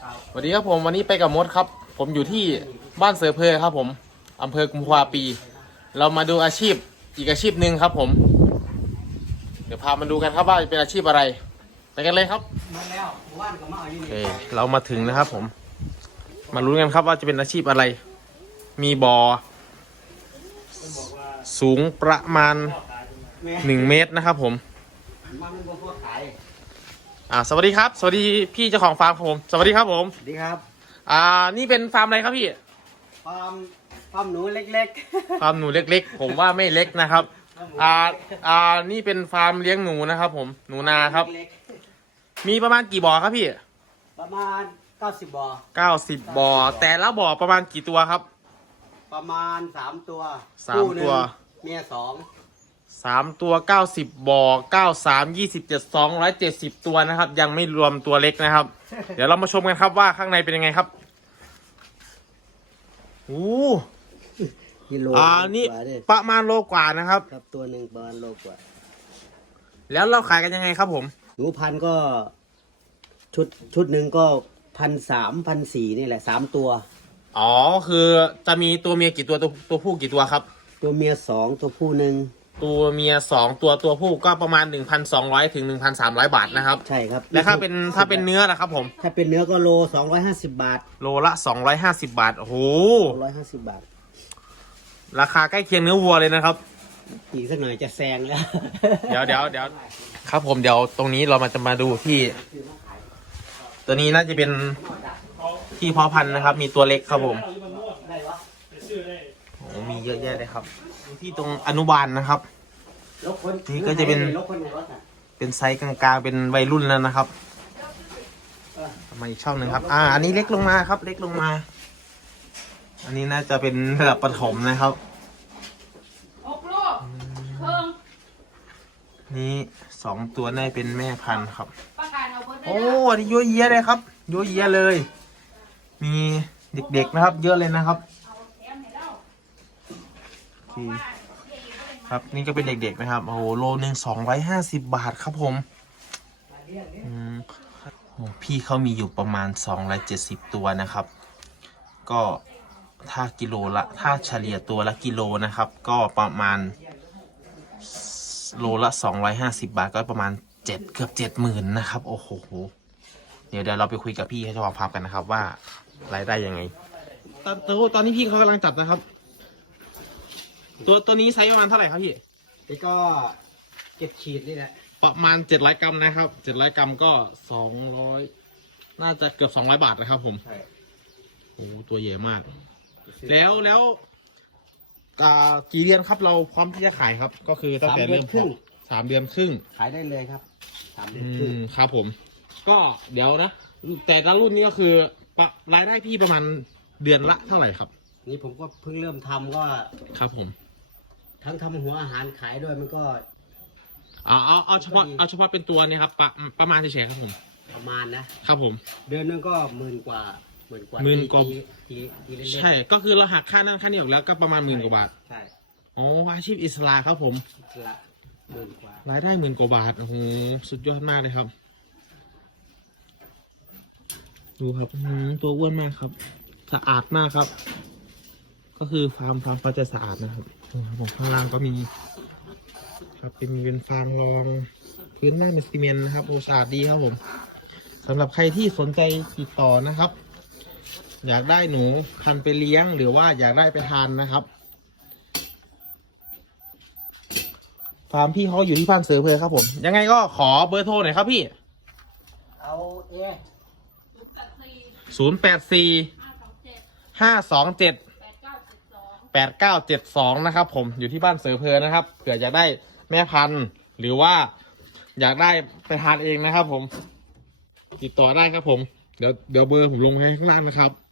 สวัสดีครับผมวันนี้ไปกับมดครับผมอยู่ที่บ้านเสือเพอครับผมอำเภอกุมภาวาปีเรามาดูอาชีพอีกอาชีพหนึ่งครับผมเดี๋ยวพามาดูกันครับว่าเป็นอาชีพอะไรไปกันเลยครับเรามาถึงนะครับผมมาลุ้นกันครับว่าจะเป็นอาชีพอะไรมีบ่อสูงประมาณ1 เมตรนะครับผมสวัสดีครับสวัสดีพี่เจ้าของฟาร์มครับผมสวัสดีครับผมสวัสดีครับนี่เป็นฟาร์มอะไรครับพี่ฟาร์มหนูเล็กฟาร์มหนูเล็กๆผมว่าไม่เล็กนะครับนี่เป็นฟาร์มเลี้ยงหนูนะครับผมหนูนาครับมีประมาณกี่บ่อครับพี่ประมาณ90 บ่อ 90 บ่อแต่ละบ่อประมาณกี่ตัวครับประมาณ3 ตัว 3 ตัวเมีย 3 ตัว90 บ่อ93 27 270 ตัวนะครับยังไม่รวมตัวเล็กนะครับ เดี๋ยวเรามาชมกันครับว่าข้างในเป็นยังไงครับนี่ประมาณโลกว่านะครับครับตัวหนึ่งประมาณโลกว่าแล้วเราขายกันยังไงครับผมหนูพันก็ชุดหนึ่งก็1,300 1,400นี่แหละ3 ตัวอ๋อคือจะมีตัวเมียกี่ตัวตัวผู้กี่ตัวครับตัวเมีย2ตัวผู้1 ตัวเมีย2ตัวผู้ก็ประมาณ 1,200 ถึง 1,300 บาทนะครับใช่ครับแล้วถ้าเป็นเนื้อล่ะครับผมถ้าเป็นเนื้อก็โล250 บาทโลละ250 บาทโอ้โห 150 บาทราคาใกล้เคียงเนื้อวัวเลยนะครับอีกสักหน่อยจะแซงแล้วเดี๋ยวครับผมเดี๋ยวตรงนี้เราจะมาดูที่ตัวนี้น่าจะเป็นที่เพาะพันธุ์นะครับมีตัวเล็กครับผมโอ้มีเยอะแยะเลยครับที่ตรงอนุบาลนะครับนี่ก็จะเป็นไซส์กลางๆเป็นวัยรุ่นแล้วนะครับมาอีกช่องหนึ่งครับอันนี้เล็กลงมาครับเล็กลงมาอันนี้น่าจะเป็นระดับประถมนะครับนี่2 ตัวน่าเป็นแม่พันธุ์ครับโอ้อันนี้เยอะแยะเลยครับเยอะแยะเลยมีเด็กๆนะครับเยอะเลยนะครับครับนี่ก็เป็นเด็กๆนะครับโอ้โลนึง250 บาทครับผมพี่เขามีอยู่ประมาณ270 ตัวนะครับก็ถ้ากิโลละถ้าเฉลี่ยตัวละกิโลนะครับก็ประมาณโลละ250 บาทก็ประมาณเกือบ 70,000นะครับโอ้โหเดี๋ยวเราไปคุยกับพี่ให้เจ้าของฟาร์มกันนะครับว่ารายได้ยังไงตอนนี้พี่เขากำลังจับนะครับตัวนี้ไซส์ประมาณเท่าไหร่ครับพี่นี่ก็7 ขีดนี่แหละประมาณ700 กรัมนะครับ700 กรัมก็200น่าจะเกือบ200 บาทนะครับผมใช่โอ้ตัวใหญ่มากแล้วกี่เดือนครับเราพร้อมที่จะขายครับก็คือตั้งแต่เริ่ม3 เดือนครึ่งขายได้เลยครับ3 เดือนครึ่งครับผมก็เดี๋ยวนะแต่ละรุ่นนี้ก็คือรายได้พี่ประมาณเดือนละเท่าไหร่ครับนี่ผมก็เพิ่งเริ่มทำก็ครับผมทั้งทำหัวอาหารขายด้วยมันก็เอาเฉพาะเป็นตัวนี่ครับประมาณเฉยๆครับผมประมาณนะครับผมเดือนนึงก็10,000 กว่าใช่ก็คือเราหักค่านั่นค่านี้ออกแล้วก็ประมาณ10,000 กว่าบาทใช่อ๋ออาชีพอิสระครับผมละ10,000 กว่ารายได้10,000 กว่าบาทโอ้โหสุดยอดมากเลยครับดูครับตัวอ้วนมากครับสะอาดมากครับก็คือฟาร์มเขาจะสะอาดนะครับผมข้างล่างก็มีครับเป็นฟางรองพื้นหน้าเป็นซีเมนต์นะครับโอสะอาดดีครับผมสำหรับใครที่สนใจติดต่อนะครับอยากได้หนูพันไปเลี้ยงหรือว่าอยากได้ไปทานนะครับฟาร์มพี่เขาอยู่ที่บ้านเสือเพอครับผมยังไงก็ขอเบอร์โทรหน่อยครับพี่เอา 084-527-8972นะครับผมอยู่ที่บ้านเสือเพอนะครับเผื่ออยากได้แม่พันธุ์หรือว่าอยากได้ไปทานเองนะครับผมติดต่อได้ครับผมเดี๋ยวเบอร์ผมลงให้ข้างล่างนะครับ